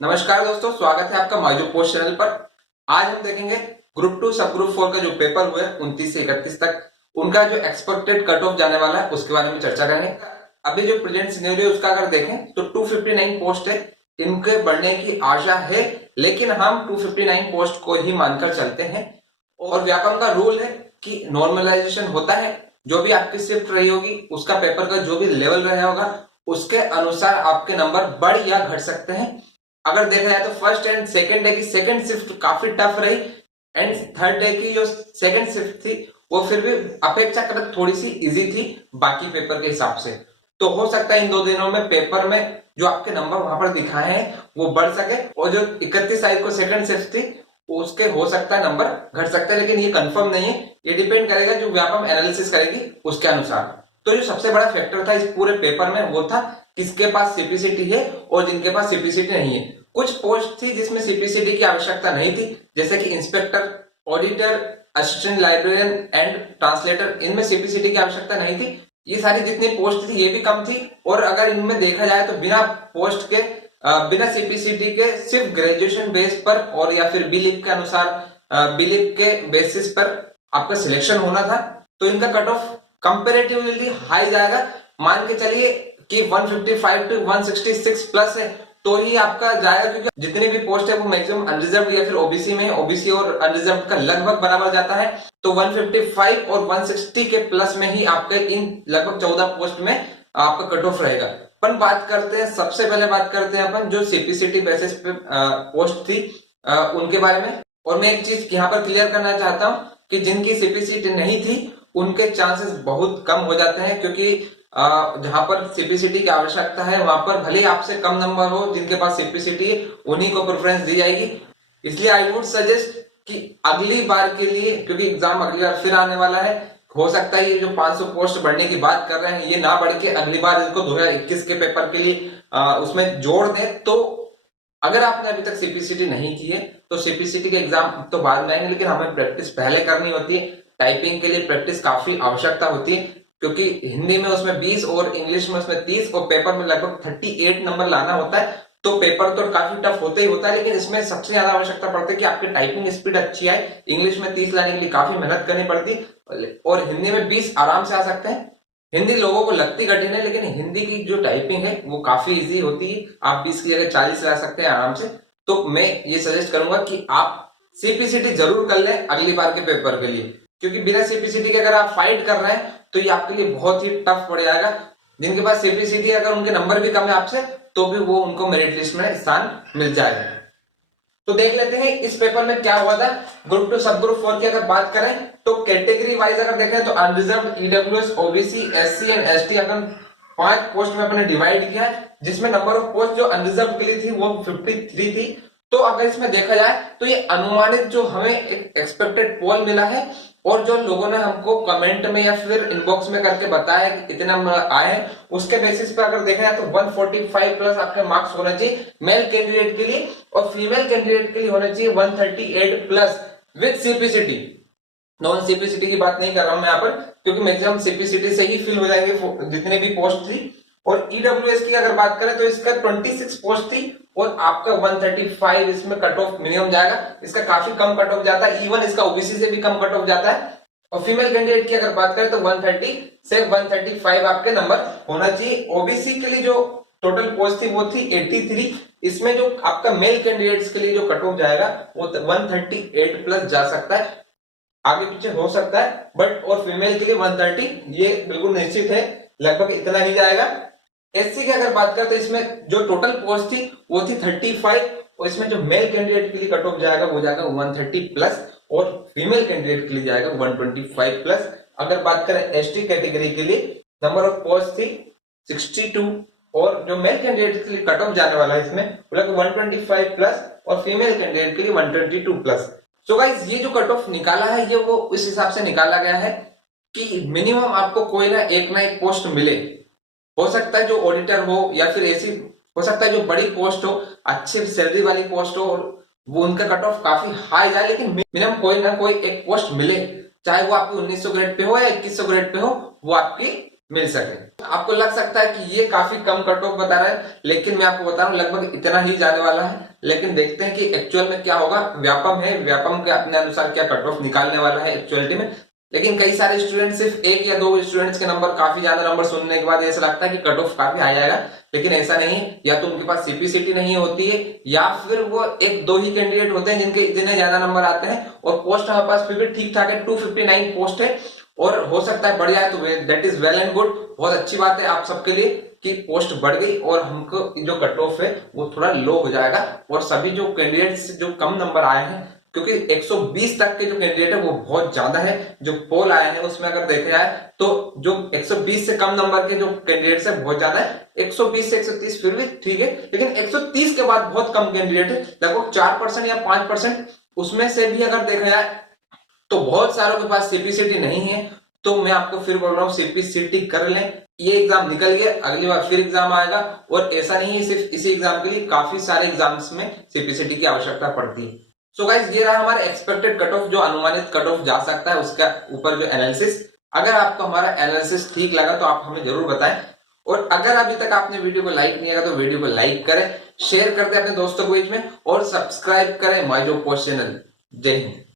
नमस्कार दोस्तों, स्वागत है आपका माइजो पोस्ट चैनल पर। आज हम देखेंगे ग्रुप 2 सब ग्रुप 4 का जो पेपर हुए 29 से 31 तक, उनका जो एक्सपेक्टेड कट ऑफ जाने वाला है उसके बारे में चर्चा करेंगे। अभी जो प्रेजेंट सिनेरियो उसका अगर देखें तो 259 पोस्ट है, इनके बढ़ने की आशा है, लेकिन हम 259 पोस्ट को ही मानकर चलते हैं। और व्यापम का रूल है कि नॉर्मलाइजेशन होता है, जो भी आपकी शिफ्ट रही होगी उसका पेपर का जो भी लेवल रहा होगा उसके अनुसार आपके नंबर बढ़ या घट सकते हैं। अगर देखा जाए तो फर्स्ट एंड सेकंड डे की सेकंड शिफ्ट काफी टफ रही, एंड थर्ड डे की जो सेकंड शिफ्ट थी वो फिर भी अपेक्षाकृत थोड़ी सी इजी थी बाकी पेपर के हिसाब से। तो हो सकता है इन 2 दिनों में पेपर में जो आपके नंबर वहां पर दिखाए हैं वो बढ़ सके, और जो 31 तारीख को सेकंड शिफ्ट थी उसके हो सकता है नंबर घट सकते हैं, लेकिन ये कंफर्म नहीं है। ये डिपेंड करेगा जो व्यापम एनालिसिस करेगी उसके अनुसार। तो जो सबसे बड़ा फैक्टर था इस पूरे पेपर में वो था किसके पास सीपीसीटी है और जिनके पास सीपीसीटी नहीं है। कुछ पोस्ट थी जिसमें सीपीसीटी की आवश्यकता नहीं थी, जैसे कि inspector, auditor, assistant librarian and translator, इनमें सीपीसीटी की आवश्यकता नहीं थी। ये सारी जितनी पोस्ट थी ये भी कम थी, और अगर इनमें देखा जाए तो बिना पोस्ट के बिना सीपीसीटी के सिर्फ ग्रेजुएशन बेस पर और या फिर बिलीव के अनुसार बिलीव के बेसिस पर आपका सिलेक्शन होना था। तो इनका कट ऑफ कंपेरेटिवली हाई जाएगा। मान के चलिए कि 155 टू 166 प्लस है तो ही आपका जाएगा, क्योंकि जितनी भी पोस्ट है वो मैक्सिमम अनरिजर्व या फिर ओबीसी में, ओबीसी और अनरिजर्व का लगभग बराबर जाता है। तो 155 और 160 के प्लस में ही आपके इन लगभग 14 पोस्ट में आपका कट ऑफ रहेगा। अपन बात करते हैं, सबसे पहले बात करते हैं अपन जो सीपीसीटी बेसिस पे पोस्ट थी उनके बारे में। और मैं एक चीज यहाँ पर क्लियर करना चाहता हूँ कि जिनकी सीपीसीटी नहीं थी उनके चांसेस बहुत कम हो जाते हैं, क्योंकि जहां पर सीपीसीटी की आवश्यकता है वहां पर भले आपसे कम नंबर हो, जिनके पास सीपीसीटी है उन्हीं को प्रेफरेंस दी जाएगी। इसलिए आई वुड सजेस्ट कि अगली बार के लिए, क्योंकि एग्जाम अगली बार फिर आने वाला है, हो सकता है ये जो 500 पोस्ट बढ़ने की बात कर रहे हैं ये ना बढ़ के अगली बार इसको 2021 के पेपर के लिए उसमें जोड़ दें। तो अगर आपने अभी तक सीपीसीटी नहीं की है तो सीपीसीटी के एग्जाम तो बाद में आएंगे, लेकिन हमें प्रैक्टिस पहले करनी होती है। टाइपिंग के लिए प्रैक्टिस काफी आवश्यकता होती है, क्योंकि हिंदी में उसमें 20 और इंग्लिश में उसमें 30 और पेपर में लगभग 38 नंबर लाना होता है। तो पेपर तो काफी टफ होता ही होता है, लेकिन इसमें सबसे ज्यादा आवश्यकता पड़ती है कि आपकी टाइपिंग स्पीड अच्छी आए। इंग्लिश में 30 लाने के लिए काफी मेहनत करनी पड़ती, और हिंदी में 20 आराम से आ सकते हैं। हिंदी लोगों को लगती कठिन है, लेकिन हिंदी की जो टाइपिंग है वो काफी इजी होती है। आप 20 की जगह 40 ला सकते हैं आराम से। तो मैं ये सजेस्ट करूंगा कि आप सीपीसीटी जरूर कर लें अगली बार के पेपर के लिए, क्योंकि बिना सीपीसीटी के अगर आप फाइट कर रहे हैं तो ये आपके लिए बहुत ही टफ पड़ जाएगा। जिनके पास सीपीसीटी अगर उनके नंबर भी कम है आपसे तो भी वो उनको मेरिट लिस्ट में स्थान मिल जाएगा। तो देख लेते हैं इस पेपर में क्या हुआ था। ग्रुप 2 सब ग्रुप 4 की अगर बात करें तो कैटेगरी वाइज अगर देखें तो unreserved, EWS, OBC, SC and ST अपन 5 पोस्ट में अपने डिवाइड किया है, जिसमें नंबर ऑफ पोस्ट जो अनरिजर्व के लिए थी वो 53 थी। तो अगर इसमें देखा जाए तो ये अनुमानित जो हमें एक एक्सपेक्टेड पोल मिला है, और जो लोगों ने हमको कमेंट में या फिर इनबॉक्स में करके बताया कि इतने नंबर आए हैं, उसके बेसिस पे अगर देखा जाए तो 145 प्लस आपके मार्क्स होना चाहिए मेल कैंडिडेट के लिए, और फीमेल कैंडिडेट के लिए होना चाहिए 138 plus with CPCT. Non CPCT की बात नहीं कर रहा हूं मैं यहाँ पर, क्योंकि मैक्सिमम सीपीसीटी से ही फिल हो जाएंगे जितने भी पोस्ट थी। और ईडब्ल्यूएस की अगर बात करें तो इसका 26 पोस्ट थी और आपका 135 इसमें कट ऑफ मिनिमम जाएगा। इसका काफी कम कट ऑफ जाता है, इवन इसका ओबीसी से भी कम कट ऑफ जाता है। और फीमेल कैंडिडेट की अगर बात करें तो 130 से 135 आपके नंबर होना चाहिए। ओबीसी के लिए जो टोटल पोस्ट थी वो थी 83। इसमें जो आपका मेल कैंडिडेट्स के लिए जो कट ऑफ जाएगा वो 138 प्लस जा सकता है, आगे पीछे हो सकता है, बट और फीमेल के लिए 130 ये बिल्कुल निश्चित है, लगभग इतना ही जाएगा। एससी की अगर बात करें तो इसमें जो टोटल पोस्ट थी वो थी 35, और इसमें जो मेल कैंडिडेट के लिए कट ऑफ जाएगा वो जाएगा 130 प्लस, और फीमेल कैंडिडेट के लिए जाएगा 125 प्लस। अगर बात करें एसटी कैटेगरी के लिए नंबर ऑफ पोस्ट थी 62, और जो मेल कैंडिडेट के लिए कट ऑफ जाने वाला है इसमें वो लगभग 125 प्लस, और फीमेल कैंडिडेट के लिए 122 प्लस। सो गाइस ये जो कट ऑफ निकाला है ये वो इस हिसाब से निकाला गया है कि मिनिमम आपको कोई ना एक पोस्ट मिले। हो सकता है जो ऑडिटर हो या फिर ऐसी हो सकता है जो बड़ी पोस्ट हो, अच्छी सैलरी वाली पोस्ट हो, वो उनका कट ऑफ काफी हाई जाए, लेकिन मिनिमम कोई ना कोई एक पोस्ट मिले, चाहे वो आपकी 1900 ग्रेड पे हो या 2100 ग्रेड पे हो, वो आपकी मिल सके। आपको लग सकता है कि ये काफी कम कट ऑफ बता रहा है, लेकिन मैं आपको बता रहा हूँ लगभग इतना ही जाने वाला है। लेकिन देखते हैं कि एक्चुअल में क्या होगा। व्यापम है, व्यापम के अपने अनुसार क्या कट ऑफ निकालने वाला है एक्चुअलिटी में। लेकिन कई सारे स्टूडेंट, सिर्फ एक या दो स्टूडेंट्स के नंबर, काफी ज्यादा नंबर सुनने के बाद ऐसा लगता है कि कट ऑफ काफी आ जाएगा, लेकिन ऐसा नहीं। या तो उनके पास सीपीसीटी नहीं होती है, या फिर वो एक दो ही कैंडिडेट होते हैं जिन्हें ज्यादा नंबर आते हैं। और पोस्ट हमारे पास फिर भी ठीक ठाक है, 259 पोस्ट है, और हो सकता है बढ़ जाए तो that is well and good. बहुत अच्छी बात है आप सबके लिए कि पोस्ट बढ़ गई और हमको जो कट ऑफ है वो थोड़ा लो हो जाएगा। और सभी जो कैंडिडेट्स जो कम नंबर आए हैं, क्योंकि 120 तक के जो कैंडिडेट है वो बहुत ज्यादा है। जो पोल आया है उसमें अगर देखा जाए तो जो 120 से कम नंबर के जो कैंडिडेट्स है बहुत ज्यादा है। 120 से 130 फिर भी ठीक है, लेकिन 130 के बाद बहुत कम कैंडिडेट है, लगभग 4% या 5%। उसमें से भी अगर देखा जाए तो बहुत सारों के पास सीपीसीटी नहीं है। तो मैं आपको फिर बोल रहा हूँ सीपीसीटी कर लें। ये एग्जाम निकल गया, अगली बार फिर एग्जाम आएगा। और ऐसा नहीं है सिर्फ इसी एग्जाम के लिए, काफी सारे एग्जाम्स में सीपीसीटी की आवश्यकता पड़ती है। सो गाइस, ये रहा हमारा एक्सपेक्टेड कट ऑफ, जो अनुमानित कट ऑफ जा सकता है उसका ऊपर जो एनालिसिस। अगर आपको हमारा एनालिसिस ठीक लगा तो आप हमें जरूर बताएं। और अगर अभी तक आपने वीडियो को लाइक नहीं किया तो वीडियो को लाइक करें, शेयर कर दें अपने दोस्तों के बीच में, और सब्सक्राइब करें माय जॉब पोस्ट चैनल। जय हिंद।